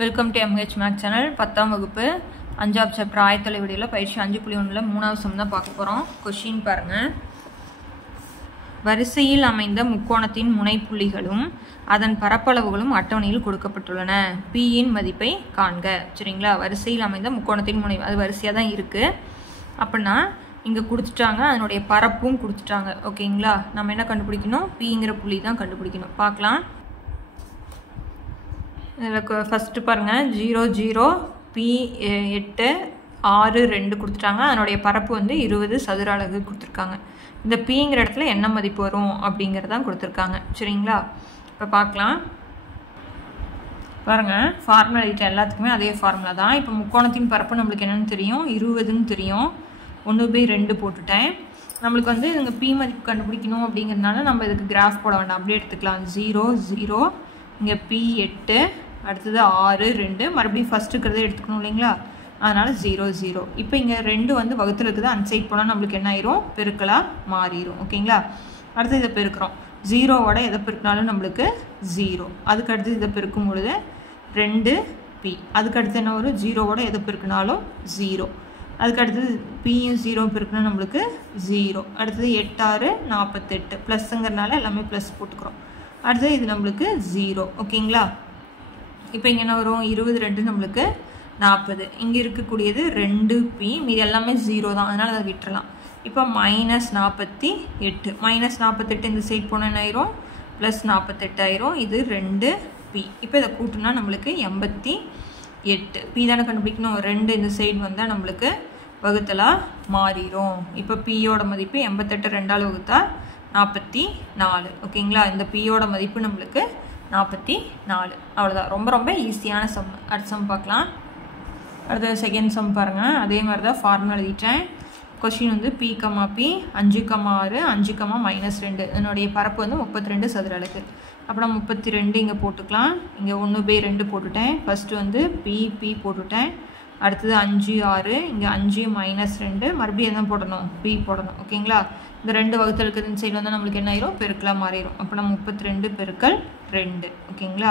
Welcome to MH maths channel 10ஆம் வகுப்பு 5ஆம் சாப்டர் ஆயத்தொலை வீடியோவில் பயிற்சி 5.1ல் 3வது சம் தான் பார்க்க போகிறோம். கொஸ்டின் பாருங்கள். வரிசையில் அமைந்த முக்கோணத்தின் முனைப்புள்ளிகளும் அதன் பரப்பளவுகளும் அட்டவணையில் கொடுக்கப்பட்டுள்ளன. Pயின் மதிப்பை காண்க. சரிங்களா? வரிசையில் அமைந்த முக்கோணத்தின் முனை, அது வரிசையாக தான் இருக்குது. அப்படின்னா இங்கே கொடுத்துட்டாங்க, அதனுடைய பரப்பும் கொடுத்துட்டாங்க. ஓகேங்களா? நம்ம என்ன கண்டுபிடிக்கணும்? Pங்கிற புள்ளி தான் கண்டுபிடிக்கணும். பார்க்கலாம். இதில் ஃபஸ்ட்டு பாருங்கள், 0 0 P 8 6 2 கொடுத்துட்டாங்க. அதனுடைய பரப்பு வந்து 20 சதுர அலகு கொடுத்துருக்காங்க. இந்த Pங்கிற இடத்துல என்ன மதிப்பு வரும் அப்படிங்கிறதான் கொடுத்துருக்காங்க. சரிங்களா? இப்போ பார்க்கலாம். பாருங்கள், ஃபார்முலா எழுதிட்டேன். எல்லாத்துக்குமே அதே ஃபார்முலா தான். இப்போ முக்கோணத்தின் பரப்பு நம்மளுக்கு என்னென்னு தெரியும், 20ன்னு தெரியும். 1/2 போட்டுட்டேன். நம்மளுக்கு வந்து இங்கே P மதிப்பு கண்டுபிடிக்கணும் அப்படிங்கிறதுனால நம்ம இதுக்கு கிராஃப் போட வேண்டாம், அப்படியே எடுத்துக்கலாம். 0 0 இங்கே P 8 அடுத்தது 6 2 மறுபடியும் ஃபஸ்ட்டு இருக்கிறத எடுத்துக்கணும் இல்லைங்களா? அதனால் 0 0. இப்போ இங்கே 2 வந்து வகுத்தில் இருக்குது, அன்சைட் போனால் நம்மளுக்கு என்ன ஆயிரும், பெருக்கலாக மாறிடும். ஓகேங்களா? அடுத்து இதை பெருக்கிறோம். 0வோட எதை பெருக்கினாலும் நம்மளுக்கு 0. அதுக்கு அடுத்து இதை பெருக்கும் பொழுது 2P. அதுக்கு அடுத்து என்ன வரும், 0வோட எதை பெருக்கினாலும் 0. அதுக்கு அடுத்தது Pயும் 0 பெருக்கினா நம்மளுக்கு 0. அடுத்தது 8 6 48 ப்ளஸ்ஸுங்கிறதுனால எல்லாமே ப்ளஸ் போட்டுக்கிறோம். அடுத்தது இது நம்மளுக்கு 0. ஓகேங்களா? இப்போ இங்கே என்ன வரும், 20 2 நம்மளுக்கு 40. இங்கே இருக்கக்கூடியது 2P, மீது எல்லாமே 0 தான், அதனால் அதை விட்டுறலாம். இப்போ -48. -48 இந்த சைட் போனால் என்ன ஆயிரும், +48 ஆயிரும். இது 2P. இப்போ இதை கூட்டினா நம்மளுக்கு 88. P தானே கண்டுபிடிக்கணும். 2 இந்த சைடு வந்தால் நம்மளுக்கு வகுத்தலாக மாறிடும். இப்போ Pயோட மதிப்பு 88 2ஆல் வகுத்தா 44. ஓகேங்களா? இந்த Pயோட மதிப்பு நம்மளுக்கு 44. அவ்வளோதான். ரொம்ப ரொம்ப ஈஸியான சம். அடுத்த சம் பார்க்கலாம். அடுத்த செகண்ட் சம் பாருங்கள். அதே மாதிரி தான் ஃபார்முலா எழுதிட்டேன். கொஸ்டின் வந்து P, P 5, 6 5, -2 இதனுடைய பரப்பு வந்து 32 சதுர அலகு. அப்புறம் 32 இங்கே போட்டுக்கலாம். இங்கே 1/2 போட்டுட்டேன். ஃபஸ்ட்டு வந்து P போட்டுட்டேன். அடுத்தது 5 6 இங்கே 5 -2 மறுபடியும் என்ன போடணும், P போடணும். ஓகேங்களா? இந்த 2 வகுத்தில் இருக்கிற சைடு வந்து நம்மளுக்கு என்ன ஆயிரும், பெருக்கலாக மாறிடும். அப்போ நான் 32 பெருக்கல் 2. ஓகேங்களா?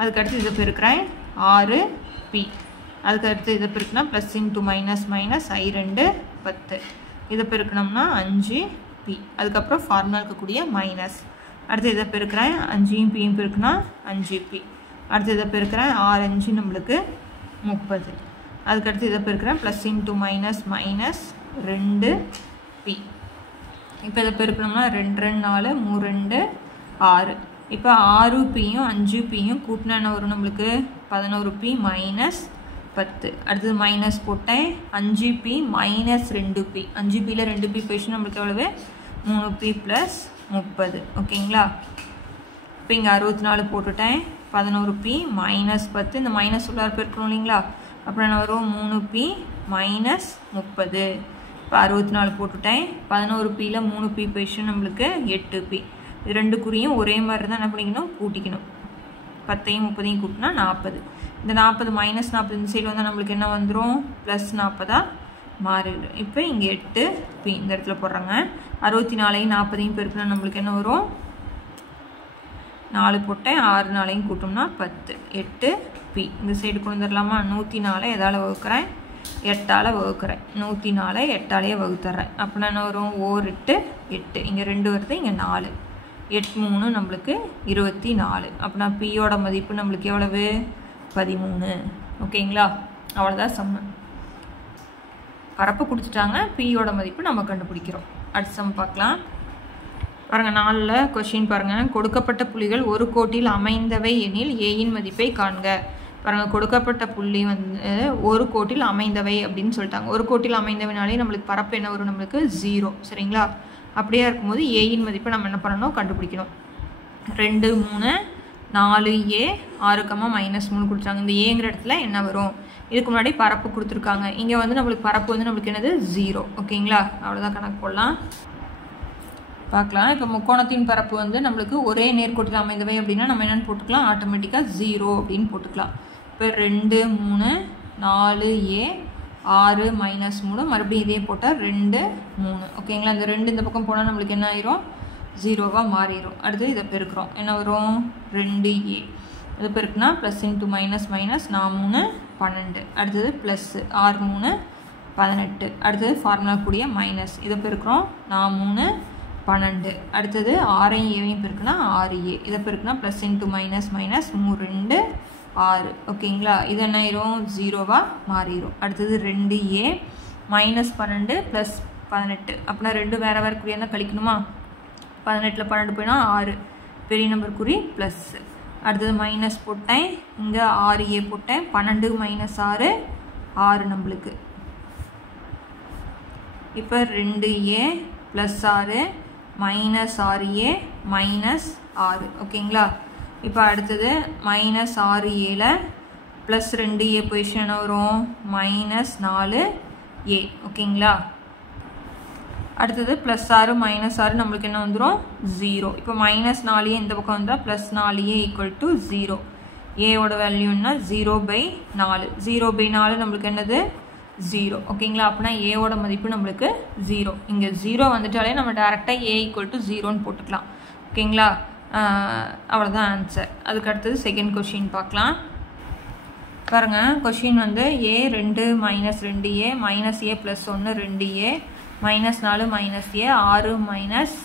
அதுக்கடுத்து இதை பெருக்கிறேன் 6P. அதுக்கடுத்து இதை பெருக்கினா ப்ளஸ் இன்ட்டு மைனஸ் I2 10. இதை பெருக்கணும்னா 5P. அதுக்கப்புறம் ஃபார்முலா இருக்கக்கூடிய மைனஸ். அடுத்து இதை பெருக்கிறேன் 5யும் Pயும் பெருக்குனா 5P. அடுத்து இதை பெருக்கிறேன் 6 5 நம்மளுக்கு 30. அதுக்கடுத்து இதை பெருக்கிறேன் ப்ளஸ் இன்ட்டு மைனஸ் 2P. இப்போ இதை பெருக்கணும்னா 2 2 4 3 2 6. இப்போ 6Pயும் 5Pயும் கூட்டினா என்ன வரும், நம்மளுக்கு 11P -10. அடுத்தது மைனஸ் போட்டேன். 5P -2P. 5Pயில் 2P போயிடுச்சு, நம்மளுக்கு எவ்வளவு, 3P + 30. ஓகேங்களா? இப்போ இங்கே 64 போட்டுட்டேன். 11P -10. இந்த மைனஸ் உள்ளார பெருக்கணும் இல்லைங்களா? அப்புறம் என்ன வரும், 3P -30. இப்போ 64 போட்டுட்டேன். 11Pயில் 3P போயிடுச்சு, நம்மளுக்கு 8P. இது 2 குறியும் ஒரே மாதிரி தான் என்ன பண்ணிக்கணும், கூட்டிக்கணும். 10யும் 30யும் கூட்டினா 40. இந்த 40 -40 இந்த சைடு வந்தால் நம்மளுக்கு என்ன வந்துடும், +40 மாறிடும். இப்போ இங்கே 8P இந்த இடத்துல போடுறாங்க. 64யும் 40யும் பெருக்கினா நம்மளுக்கு என்ன வரும், 4 போட்டேன். 6 4யும் கூட்டோம்னா 10 8P. இந்த சைடு கொண்டு வந்துடலாமா? 104 எதால் வகுக்கிறேன், 8ஆல் வகுக்கிறேன். 104 8ஆலேயே வகுத்துறேன். அப்படின்னா என்ன வரும், 8 8. இங்கே 2 வருது, இங்கே 4. 8 3 நம்மளுக்கு 24. அப்படின்னா Pயோட மதிப்பு நம்மளுக்கு எவ்வளவு, 13. ஓகேங்களா? அவ்வளோதான் சம்மு. பரப்பு கொடுத்துட்டாங்க, Pயோட மதிப்பு நம்ம கண்டுபிடிக்கிறோம். அடுத்த சம் பார்க்கலாம். பாருங்கள், 4ல் கொஸ்டின் பாருங்கள். கொடுக்கப்பட்ட புள்ளிகள் ஒரு கோட்டில் அமைந்தவை எனில் Aயின் மதிப்பை காண்க. பாருங்கள், கொடுக்கப்பட்ட புள்ளி வந்து ஒரு கோட்டில் அமைந்தவை அப்படின்னு சொல்லிட்டாங்க. ஒரு கோட்டில் அமைந்தவைனாலே நம்மளுக்கு பரப்பு என்ன வரும், நம்மளுக்கு 0. சரிங்களா? அப்படியே இருக்கும்போது Aயின் மதிப்பை நம்ம என்ன பண்ணணும், கண்டுபிடிக்கணும். 2 3 4A 6, -3 கொடுத்தாங்க. இந்த Aங்கிற இடத்துல என்ன வரும், இதுக்கு முன்னாடி பரப்பு கொடுத்துருக்காங்க. இங்கே வந்து நம்மளுக்கு பரப்பு வந்து நம்மளுக்கு என்னது, 0. ஓகேங்களா? அவ்வளோதான், கணக்கு போடலாம். பார்க்கலாம். இப்போ முக்கோணத்தின் பரப்பு வந்து நம்மளுக்கு ஒரே நேர்கோட்டில் அமைந்தவை அப்படின்னா நம்ம என்னென்னு போட்டுக்கலாம், ஆட்டோமேட்டிக்காக 0 அப்படின்னு போட்டுக்கலாம். இப்போ 2 3 4A 6 -3 மறுபடியும் இதே போட்டால் 2 3. ஓகேங்களா? இந்த 2 இந்த பக்கம் போனால் நம்மளுக்கு என்ன ஆயிரும், 0வாக மாறிடும். அடுத்து இதை பெருக்கிறோம். என்ன வரும், 2A. இது பெருக்குனா ப்ளஸ் இன்ட்டு மைனஸ் மைனஸ் 4 3 12. அடுத்தது ப்ளஸ் 6 3 18. அடுத்தது ஃபார்முலா கூடிய மைனஸ் இதை பெருக்கிறோம் 4 3 12. அடுத்தது 6ஐயும் ஏவையும் பெருக்குனா 6a. இதை பெருக்குனா ப்ளஸ் இன்ட்டு மைனஸ் மைனஸ் 3 2 6. ஓகேங்களா, இது என்ன ஆயிரும் 0வா மாறிடும். அடுத்தது 2a மைனஸ் 12 ப்ளஸ் 18. அப்படின்னா 2 வேறு வேறு குறியாக தான் கழிக்கணுமா? 18ல் 12 போயினா 6 பெரிய நம்பர் குறி ப்ளஸ். அடுத்தது மைனஸ் போட்டேன், இங்கே 6a போட்டேன். 12 மைனஸ் 6 6 நம்மளுக்கு. இப்போ 2a plus 6 minus 6a minus 6. ஓகேங்களா, இப்போ அடுத்தது minus 6a plus 2a position என்ன வரும்? Minus 4a. ஓகேங்களா, அடுத்தது ப்ளஸ் 6 மைனஸ் 6 நம்மளுக்கு என்ன வந்துடும்? 0. இப்போ மைனஸ் 4a இந்த பக்கம் வந்தால் ப்ளஸ் 4a ஈக்குவல் டு 0. ஏவோட வேல்யூன்னா 0/4. 0/4 நம்மளுக்கு என்னது? 0. ஓகேங்களா, அப்படின்னா ஏவோட மதிப்பு நம்மளுக்கு 0. இங்கே 0 வந்துட்டாலே நம்ம டேரெக்டாக a ஈக்குவல் டு 0ன்னு போட்டுக்கலாம். ஓகேங்களா, அவ்வளோதான் ஆன்சர். அதுக்கு அடுத்தது செகண்ட் கொஷின் பார்க்கலாம். பாருங்கள், கொஷின் வந்து a 2 minus 2a minus a plus 1 2a minus 4 minus a 6 minus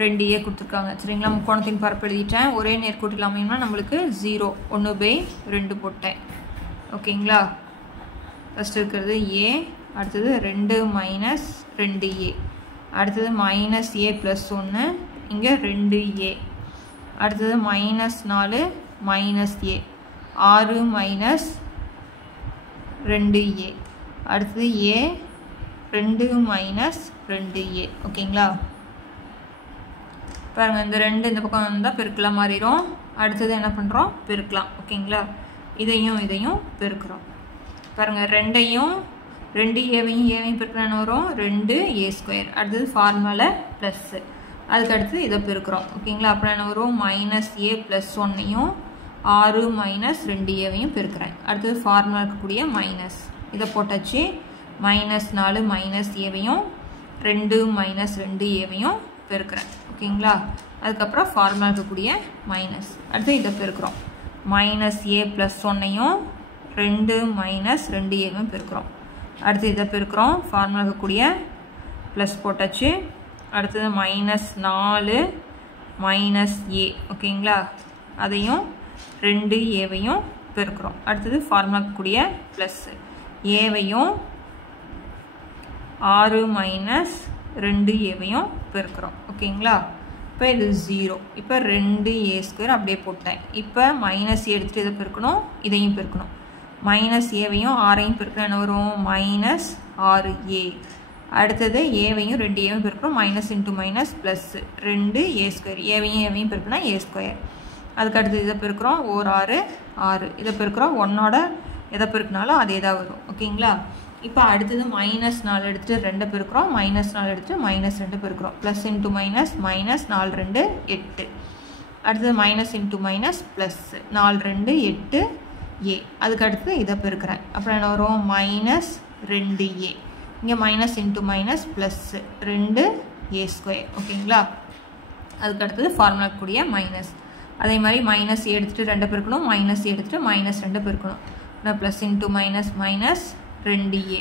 2a கொடுத்துருக்காங்க. சரிங்களா, முக்கோணத்தின் பரப்பு எழுதிட்டேன். ஒரே நேர்கோட்டில் அமையும்னா நம்மளுக்கு 0 1/2 போட்டேன். ஓகேங்களா, ஃபஸ்ட் இருக்கிறது a, அடுத்தது 2 மைனஸ் 2a, அடுத்தது மைனஸ் a ப்ளஸ் 1, இங்கே 2a, அடுத்தது minus 4 minus a 6 minus 2a, அடுத்தது a 2 மைனஸ் 2a. ஓகேங்களா, பாருங்கள், இந்த 2 இந்த பக்கம் வந்தால் பெருக்கலாம் மாறிடும். அடுத்தது என்ன பண்ணுறோம்? பெருக்கலாம். ஓகேங்களா, இதையும் இதையும் பெருக்கிறோம். பாருங்கள், 2ஐயும் 2a-வையும் பெருக்கலாம் என்ன வரும்? 2a². அடுத்தது ஃபார்முலா ப்ளஸ்ஸு. அதுக்கு அடுத்து இதை பெருக்கிறோம். ஓகேங்களா, அப்புறம் என்ன வரும்? மைனஸ் a ப்ளஸ் 1ஐயும் 6 மைனஸ் 2a-வையும் பெருக்கிறேன். அடுத்தது ஃபார்முலா இருக்கக்கூடிய மைனஸ் இதை போட்டாச்சு. மைனஸ் 4 மைனஸ் a-வையும் 2 மைனஸ் 2a-வையும் பெருக்கிறேன். ஓகேங்களா, அதுக்கப்புறம் ஃபார்முலா இருக்கக்கூடிய மைனஸ். அடுத்து இதை பெருக்கிறோம். மைனஸ் a ப்ளஸ் 1ஐயும் 2 மைனஸ் 2a-வையும் பெருக்கிறோம். அடுத்து இதை பெருக்கிறோம். ஃபார்முலா இருக்கக்கூடிய ப்ளஸ் போட்டாச்சு. அடுத்தது மைனஸ் 4 மைனஸ் a. ஓகேங்களா, அதையும் 2a-வையும் பெருக்கிறோம். அடுத்தது ஃபார்முலா இருக்கக்கூடிய ப்ளஸ் a-வையும் 6 மைனஸ் 2a-வையும் பெருக்கிறோம். ஓகேங்களா, இப்போ இது 0. இப்போ 2a² அப்படியே போட்டேன். இப்போ மைனஸ் எடுத்துகிட்டு இதை பெருக்கணும், இதையும் பெருக்கணும். மைனஸ் a-வையும் 6ஐயும் பெருக்கணும் என்ன வரும்? Minus 6a. அடுத்தது a-வையும் 2a-வையும் பெருக்கிறோம். Minus into minus plus 2a². a-வையும் பெருக்கணும் a². அதுக்கு அடுத்து இதை பெருக்கிறோம். 6 6. இதை பெருக்கிறோம். 1ஓட எதை பெருக்கினாலும் அதே தான் வரும். ஓகேங்களா, இப்போ அடுத்தது மைனஸ் 4 எடுத்துகிட்டு 2 பெருக்கிறோம். மைனஸ் 4 எடுத்துகிட்டு மைனஸ் 2 பெருக்கிறோம். Plus into minus minus 4 2 8. அடுத்தது minus into minus plus 4 2 8a. அதுக்கு அடுத்து இதை பெருக்கிறேன். அப்புறம் என்ன வரும்? Minus 2a. இங்கே minus into minus plus 2a². ஓகேங்களா, அதுக்கு அடுத்தது ஃபார்முலா கூடிய மைனஸ். அதே மாதிரி மைனஸ் எடுத்துகிட்டு 2 பெருக்கணும். மைனஸ் எடுத்துகிட்டு மைனஸ் 2 பெருக்கணும். Plus into minus minus 2a.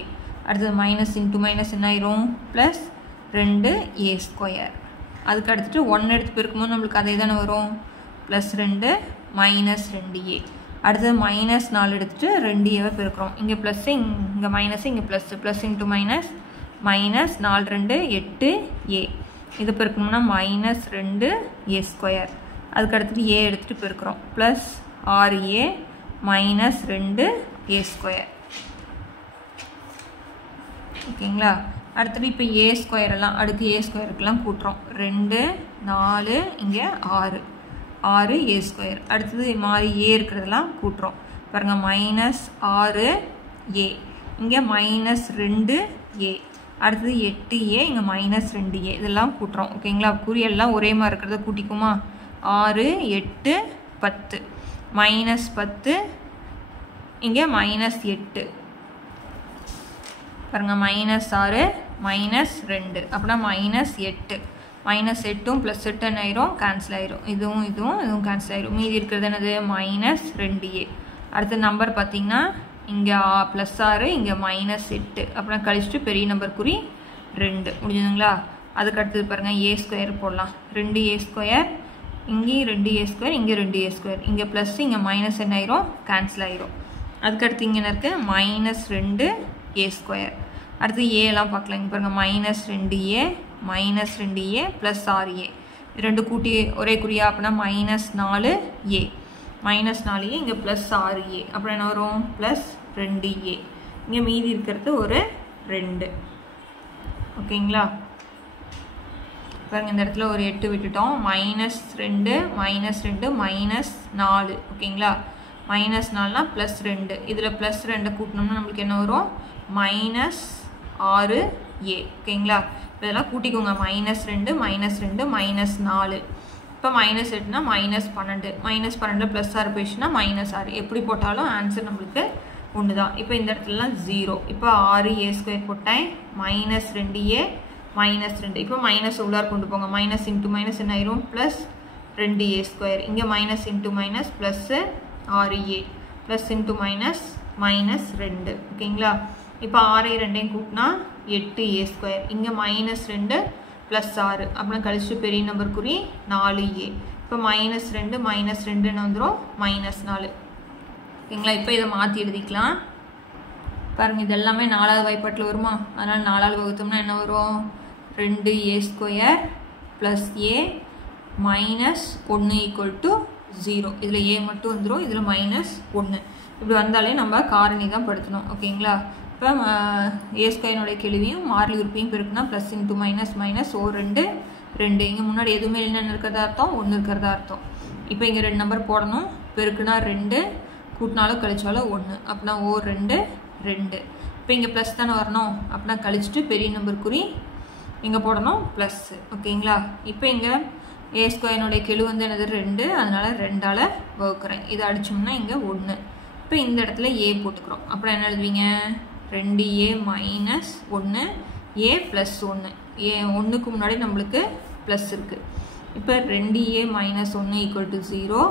அடுத்தது மைனஸ் இன்ட்டு மைனஸ் என்ன ஆயிரும்? Plus 2a². அதுக்கு அடுத்துட்டு 1 எடுத்து பெருக்கும்போது நம்மளுக்கு அதே தானே வரும்? Plus 2 minus 2a. அடுத்தது மைனஸ் 4 எடுத்துகிட்டு 2a-வை பெருக்கிறோம். இங்கே ப்ளஸ்ஸு, இங்கே மைனஸு, இங்கே plus. Plus into minus minus 4 2 8a. இது பெருக்கணும்னா மைனஸ் 2a². அதுக்கு அடுத்துட்டு a எடுத்துகிட்டு பெருக்கிறோம். Plus 6a minus 2a². ஓகேங்களா, அடுத்தது இப்போ a² எல்லாம் அடுத்து a²க்கெல்லாம் கூட்டுறோம். 2 4 இங்கே 6 6a². அடுத்தது மாறி a இருக்கிறதெல்லாம் கூட்டுறோம். பாருங்கள், மைனஸ் 6a, இங்கே மைனஸ் 2a, அடுத்தது 8a, இங்கே மைனஸ் 2a. இதெல்லாம் கூட்டுறோம். ஓகேங்களா, குறியெல்லாம் ஒரே மாதிரி இருக்கிறத கூட்டிக்குமா? 6 8 10. மைனஸ் 10, இங்கே மைனஸ் 8. பாருங்கள், மைனஸ் 6 மைனஸ் 2 அப்படின்னா மைனஸ் 8. -8 + 8 என்ன ஆயிரும் கேன்சல் ஆயிரும் இதுவும் கேன்சல் ஆயிரும் மீதி இருக்கிறது என்னது -2a அடுத்த நம்பர் பார்த்தீங்கன்னா இங்கே +6 இங்கே -8 அப்புறம் கழிச்சிட்டு பெரிய நம்பர் குறி 2 முடிஞ்சதுங்களா அதுக்கு அடுத்தது பாருங்கள் a² போடலாம் 2a² இங்கேயும் 2a² இங்கே 2a² இங்கே ப்ளஸ் இங்கே மைனஸ் என்ன ஆயிரும் கேன்சல் ஆயிரும் அதுக்கடுத்து இங்கே என்ன இருக்குது -2a². அடுத்து ஏலாம் பார்க்கலாம் இங்கே பாருங்கள் -2a + 6a ரெண்டு கூட்டி ஒரே குறியா அப்படின்னா -4a -4a இங்கே +6a அப்புறம் என்ன வரும் +2a இங்கே மீதி இருக்கிறது ஒரு 2 ஓகேங்களா பாருங்கள் இந்த இடத்துல ஒரு 8 விட்டுட்டோம் -2 -4 ஓகேங்களா -4னா +2 இதில் +2 கூட்டினோம்னா நம்மளுக்கு என்ன வரும் -6a ஓகேங்களா இப்போ இதெல்லாம் கூட்டிக்கோங்க -2 -4 இப்போ -8னா -12 -12 +6 போயிடுச்சுன்னா -6 எப்படி போட்டாலும் ஆன்சர் நம்மளுக்கு ஒன்று தான் இப்போ இந்த இடத்துலலாம் 0 இப்போ 6a² போட்டேன் -2a -2 இப்போ மைனஸ் உள்ளார் கொண்டு போங்க மைனஸ் இன்ட்டு மைனஸ் என்ன ஆயிரும் +2a² இங்கே minus into minus +6a plus into -2 ஓகேங்களா இப்போ 6 2 கூட்டினா 8a² இங்கே -2 +6 அப்புறம் கழிச்சு பெரிய நம்பர் குறி 4a இப்போ -2 -2 வந்துடும் -4 ஓகேங்களா இப்போ இதை மாற்றி எழுதிக்கலாம் பாருங்கள் இது எல்லாமே 4வது வாய்ப்பாட்டில் வருமா அதனால் 4ஆல் வகுத்தோம்னா என்ன வரும் 2a² + a -1 = 0 இதில் a மட்டும் வந்துடும் இதில் -1 இப்படி வந்தாலே நம்ம காரணி தான் படுத்தணும் ஓகேங்களா இப்போ a² கேள்வியும் மாறிலி உறுப்பையும் பெருக்குனா ப்ளஸ் இன்ட்டு மைனஸ் ஓ 2 இங்கே முன்னாடி எதுவுமே இல்லைன்னு இருக்கிறதா அர்த்தம் 1 இருக்கிறதா அர்த்தம் இப்போ இங்கே 2 நம்பர் போடணும் பெருக்குனா 2 கூட்டினாலும் கழிச்சாலும் 1 அப்படின்னா ஓ 2 இப்போ இங்கே ப்ளஸ் தானே வரணும் அப்படின்னா கழிச்சிட்டு பெரிய நம்பர் குறி இங்கே போடணும் ப்ளஸ் ஓகேங்களா இப்போ இங்கே a² கெழு வந்து என்னது 2 அதனால் 2ஆல் வகுக்கிறேன் இதை அடித்தோம்னா இங்கே 1 இப்போ இந்த இடத்துல a போட்டுக்கிறோம் அப்புறம் என்ன எழுதுவீங்க 2a - 1 a + 1 1க்கு முன்னாடி நம்மளுக்கு ப்ளஸ் இருக்குது இப்போ 2a - 1 = 0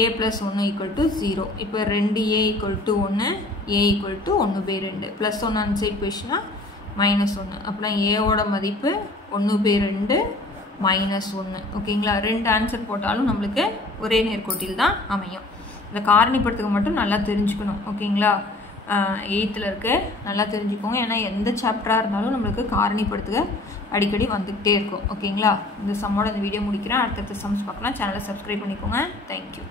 a + 1 = 0 இப்போ 2a = 1 a = 1/2 ப்ளஸ் 1 அந்த சைட் போயிடுச்சுன்னா -1 அப்புறம் ஏவோட மதிப்பு 1/2 -1 ஓகேங்களா 2 ஆன்சர் போட்டாலும் நம்மளுக்கு ஒரே நேர்கோட்டில் தான் அமையும் இந்த காரணிப்படுத்துக மட்டும் நல்லா தெரிஞ்சுக்கணும் ஓகேங்களா 8th இருக்கு நல்லா தெரிஞ்சுக்கோங்க ஏன்னா எந்த சாப்டராக இருந்தாலும் நம்மளுக்கு காரணிப்படுத்துக அடிக்கடி வந்துக்கிட்டே இருக்கும் ஓகேங்களா இந்த சம்மோட இந்த வீடியோ முடிக்கிறேன் அடுத்தடுத்த சம்ஸ் பார்க்கலாம் சேனலை சப்ஸ்கிரைப் பண்ணிக்கோங்க தேங்க்யூ